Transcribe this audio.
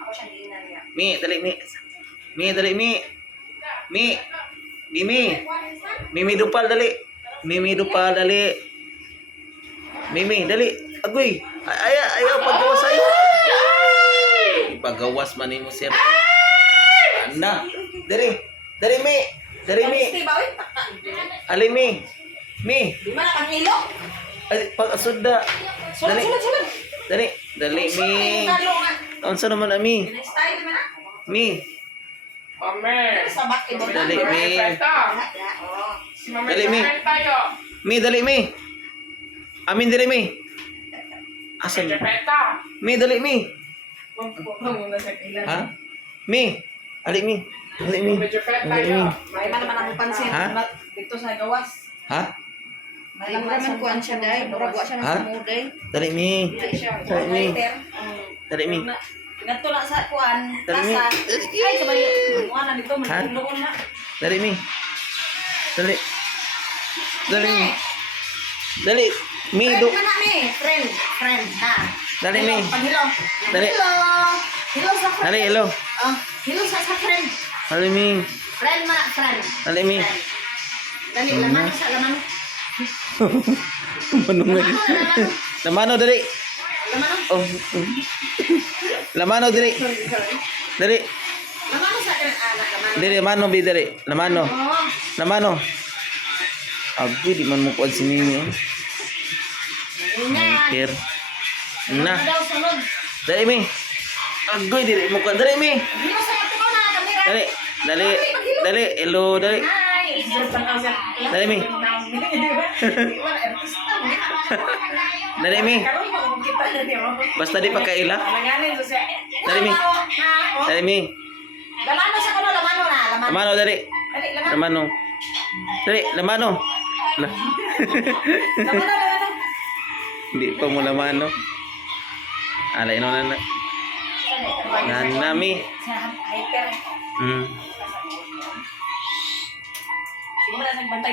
Ako siyang ina niya. Mi, dali, Mi. Mi, dali, Mi. Mi. Mimi. Mimi Dupal, dali. Mimi Dupal, dali. Mimi, dali. Agoy. Ayaw, paggawas ayaw. Paggawas man mo siya. Ana. Dali. Dali, Mi. Dali, Mi. Ali, Mi. Mi. Di man ang ilo. Ay, pag-asunda. Dali. Dali. Dali, Mi. Unsa naman, Ami? Style man na. Mi. Mame. Sa bakit mo na. Dali, Mi. Oh. Si Mame Dali, Mi. tayo. Mi, dali, Mi. Amin, dali, Mi. Asan? Peta. Mi, dali, Mi. Ha? Mi. Ali, Mi. Dali, Mi. Medyo peta Dali, Mi. tayo. May man naman ang pansin. Ha? Dito sa gawas. Ha? May naman kuan siya dai. Murag wa siya ng Ha? samuday. Dali, Mi. Dili siya. Dali, Mi. Lighter. Dali, Mi. Ngadto na sa kuan. Dali, Mi. Tasa. Ay sabay. Kuan dito Ha? magdulungon na. Dali, Mi. Dali. Dali, Mi. Dali. Mi, Friend do. man na mi. Friend. Friend. Ha. Dali, Mi. Paghilo. Dali. Hello. Hello sa friend. Dali, hello. Oh, hello sa friend. Dali, Mi. Friend man na friend. Dali, Mi. Friend. Dali laman sa laman. Manungan. Lamano, dali. Laman. Oh. Lamano, dali. Dali. Laman sa anak laman. Dali, lamano, bi, dali. Lamano. Oh. Lamano. Abi, di man mo kuwan si Mimi. Ingat. Kir. Na. Daw sunod. Dali, Mi. Agoy, dili mo kuwan. Dali, Mi. Hindi mo sa ito na kamera. Dali. Dali. Dali. Hello, dali. Hi. Dali, Mi. Dali, Mi. Basta di pa kaila. Dali, Mi. Dali, Mi. Lamano sa kuno, lamano na, lamano. Lamano, dali. Dali, lamano. Lamano. Dali, lamano. La- Lamano, lamano. Hindi pa mo lamano. Alay no na. Nanami. Sa hyper. Hmm. Sige mo na nagbantay.